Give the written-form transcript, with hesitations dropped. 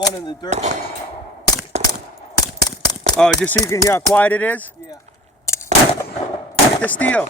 one in the dirt. Oh, just so you can hear how quiet it is? Yeah. Get the steel.